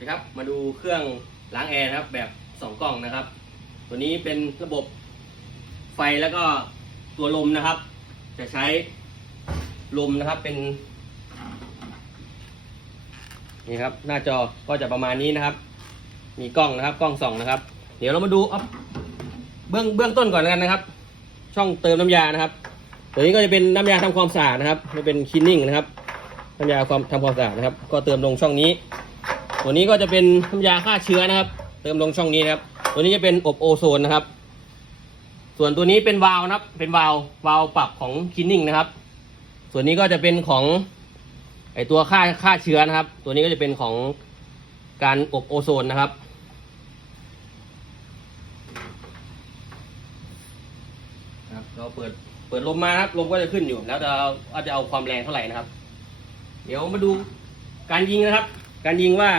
ดีครับมาดูเครื่องล้างแอร์นะครับแบบสองกล่องนะครับ ตัวนี้เป็นระบบไฟแล้วก็ตัวลมนะครับ จะใช้ลมนะครับเป็นนี่ครับหน้าจอก็จะประมาณนี้นะครับ มีกล้องนะครับกล้องส่องนะครับ เดี๋ยวเรามาดูเบื้องเบื้องต้นก่อนแล้วกันนะครับ ช่องเติมน้ำยานะครับ ตัวนี้ก็จะเป็นน้ำยาทำความสะอาดนะครับจะเป็นคลีนนิ่งนะครับน้ำยาความทำความสะอาดนะครับ ก็เติมลงช่องนี้ ตัวนี้ก็จะเป็นน้ำยาฆ่าเชื้อนะครับ เติมลงช่องนี้นะครับ ตัวนี้จะเป็นอบโอโซนนะครับ ส่วนตัวนี้เป็นวาล์วนะครับ เป็นวาล์ววาล์วปรับของคลีนนิ่งนะครับ ส่วนนี้ก็จะเป็นของไอตัวฆ่าฆ่าเชื้อนะครับ ตัวนี้ก็จะเป็นของการอบโอโซนนะครับ ครับ เราเปิดเปิดลมมาครับลมก็จะขึ้นอยู่ แล้วจะเอาว่าจะเอาความแรงเท่าไหร่นะครับ เดี๋ยวมาดูการยิงนะครับ การยิงว่า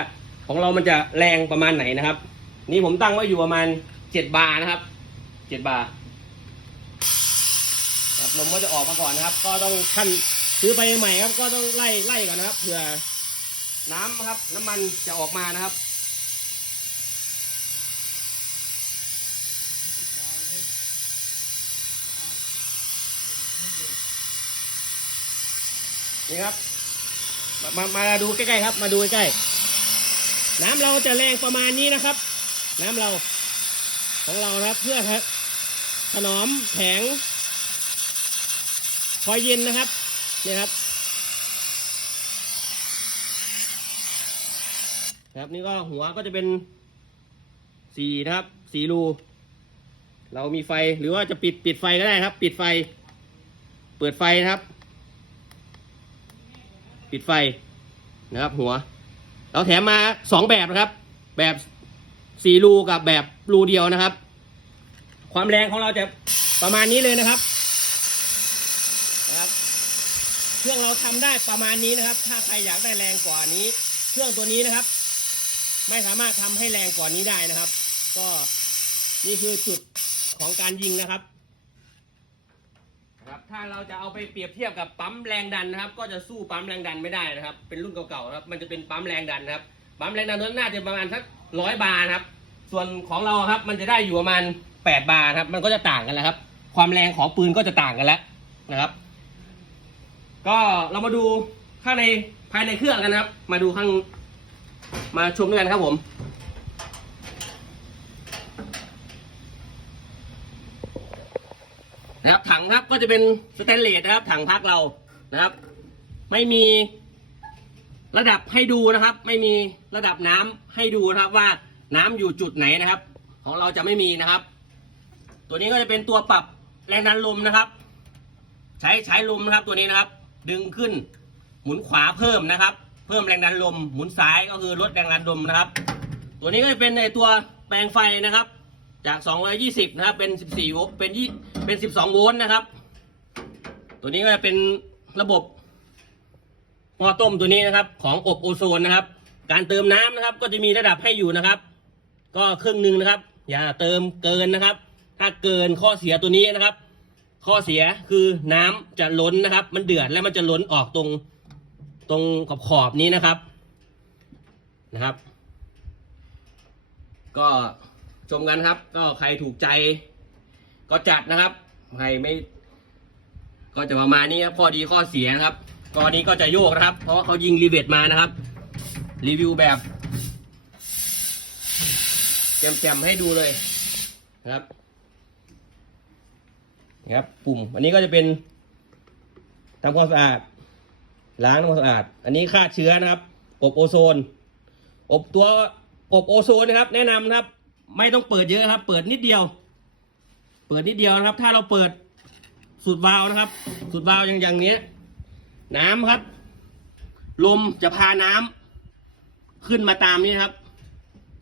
ของเรามันจะแรงประมาณไหนนะครับ นี่ผมตั้งไว้อยู่ประมาณเจ็ดบาร์นะครับเจ็ดบาร์ลมก็จะออกมาก่อนนะครับ ก็ต้องขั้นซื้อไปใหม่ครับ ก็ต้องไล่ไล่ก่อนนะครับเผื่อน้ำครับ น้ำมันจะออกมานะครับนี่ครับ มามาดูใกล้ๆครับ มาดูใกล้ๆน้ำเราจะแรงประมาณนี้นะครับ น้ำเราของเรานะครับเพื่อถนอมแผงคอยเย็นนะครับนี่ครับนะครับนี่ก็หัวก็จะเป็นสีนะครับสีรู เรามีไฟหรือว่าจะปิดปิดไฟก็ได้ครับ ปิดไฟ เปิดไฟนะครับ ปิดไฟนะครับ หัว เราแถมมาสองแบบนะครับ แบบสี่รูกับแบบรูเดียวนะครับ ความแรงของเราจะประมาณนี้เลยนะครับนะครับ เครื่องเราทำได้ประมาณนี้นะครับ ถ้าใครอยากได้แรงกว่านี้ เครื่องตัวนี้นะครับ ไม่สามารถทำให้แรงกว่านี้ได้นะครับ ก็นี่คือจุดของการยิงนะครับนะครับ ถ้าเราจะเอาไปเปรียบเทียบกับปั๊มแรงดันนะครับ ก็จะสู้ปั๊มแรงดันไม่ได้นะครับ เป็นรุ่นเก่าๆครับ มันจะเป็นปั๊มแรงดันนะครับ ปั๊มแรงดันนั้นน่าจะประมาณสักร้อยบาร์ครับ ส่วนของเราครับ มันจะได้อยู่ประมาณแปดบาร์ครับ มันก็จะต่างกันแล้วครับ ความแรงของปืนก็จะต่างกันแล้วนะครับ ก็เรามาดูข้างในภายในเครื่องกันนะครับ มาดูข้าง มาชมด้วยกันครับผม นะครับถังครับก็จะเป็นสแตนเลสนะครับ ถังพักเรานะครับ ไม่มีระดับให้ดูนะครับ ไม่มีระดับน้ำให้ดูนะครับว่าน้ำอยู่จุดไหนนะครับ ของเราจะไม่มีนะครับ ตัวนี้ก็จะเป็นตัวปรับแรงดันลมนะครับ ใช้ใช้ลมนะครับตัวนี้นะครับ ดึงขึ้น หมุนขวาเพิ่มนะครับ เพิ่มแรงดันลม หมุนซ้ายก็คือลดแรงดันลมนะครับ ตัวนี้ก็จะเป็นในตัวแปลงไฟนะครับ จาก 220 นะครับ เป็น 14โวลต์เป็นยี่ เป็น 12 โวลต์นะครับ ตัวนี้ก็จะเป็นระบบหม้อต้มตัวนี้นะครับ ของอบโอโซนนะครับ การเติมน้ำนะครับ ก็จะมีระดับให้อยู่นะครับ ก็ครึ่งหนึ่งนะครับ อย่าเติมเกินนะครับ ถ้าเกินข้อเสียตัวนี้นะครับ ข้อเสียคือน้ำจะล้นนะครับ มันเดือดแล้วมันจะล้นออกตรงตรงขอบขอบๆนี้นะครับนะครับ ก็ชมกันครับ ก็ใครถูกใจ ก็จัดนะครับใครไม่ ก็จะประมาณนี้ครับข้อดีข้อเสียนะครับกรณีก็จะโยกนะครับ เพราะว่าเขายิงรีเวทมานะครับ รีวิวแบบแจมๆให้ดูเลยนะครับนะครับ ปุ่ม อันนี้ก็จะเป็นทำความสะอาด ล้างทำความสะอาด อันนี้ฆ่าเชื้อนะครับ อบโอโซน อบตัวอบโอโซนนะครับ แนะนำนะครับ ไม่ต้องเปิดเยอะครับ เปิดนิดเดียว เปิดนิดเดียวนะครับ ถ้าเราเปิดสุดวาล์วนะครับ สุดวาล์วอย่างอย่างนี้ น้ำครับ ลมจะพาน้ำขึ้นมาตามนี้นครับ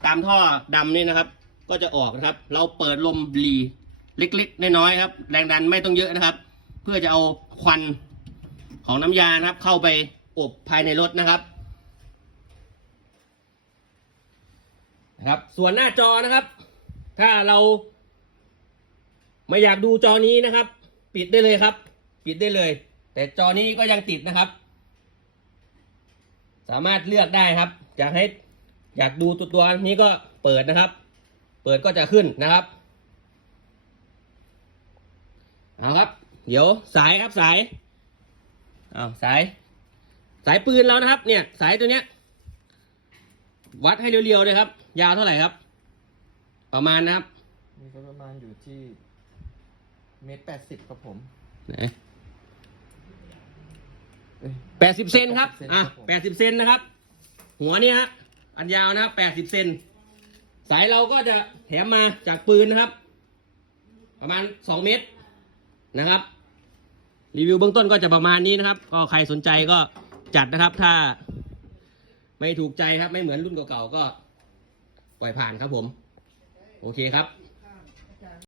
ตามท่อดำนี่นะครับ ก็จะออกนะครับ เราเปิดลมบลีเล็กๆน้อยๆครับ แรงดันไม่ต้องเยอะนะครับ เพื่อจะเอาควันของน้ำยานะครับ เข้าไปอบภายในรถนะครับนะครับ ส่วนหน้าจอนะครับ ถ้าเรา ไม่อยากดูจอนี้นะครับ ปิดได้เลยครับ ปิดได้เลย แต่จอนี้ก็ยังติดนะครับ สามารถเลือกได้ครับ อยากให้อยากดูตัวตัวนี้ก็เปิดนะครับ เปิดก็จะขึ้นนะครับเอาครับ เดี๋ยวสายครับสายเอาสาย สายปืนเรานะครับ เนี่ย สายตัวเนี้ย วัดให้เรียวๆเลยครับ ยาวเท่าไหร่ครับ ประมาณนะครับนี่ก็ประมาณอยู่ที่ เมตรแปดสิบครับผมไหนเอ้ยแปดสิบเซนครับ80อะครับผมแปดสิบเซนนะครับ หัวเนี่ยฮะ อันยาวนะครับแปดสิบเซน สายเราก็จะแถมมาจากปืนนะครับ ประมาณสองเมตรนะครับ รีวิวเบื้องต้นก็จะประมาณนี้นะครับ ก็ใครสนใจก็จัดนะครับ ถ้าไม่ถูกใจครับ ไม่เหมือนรุ่นเก่าๆก็ปล่อยผ่านครับผม โอเคครับ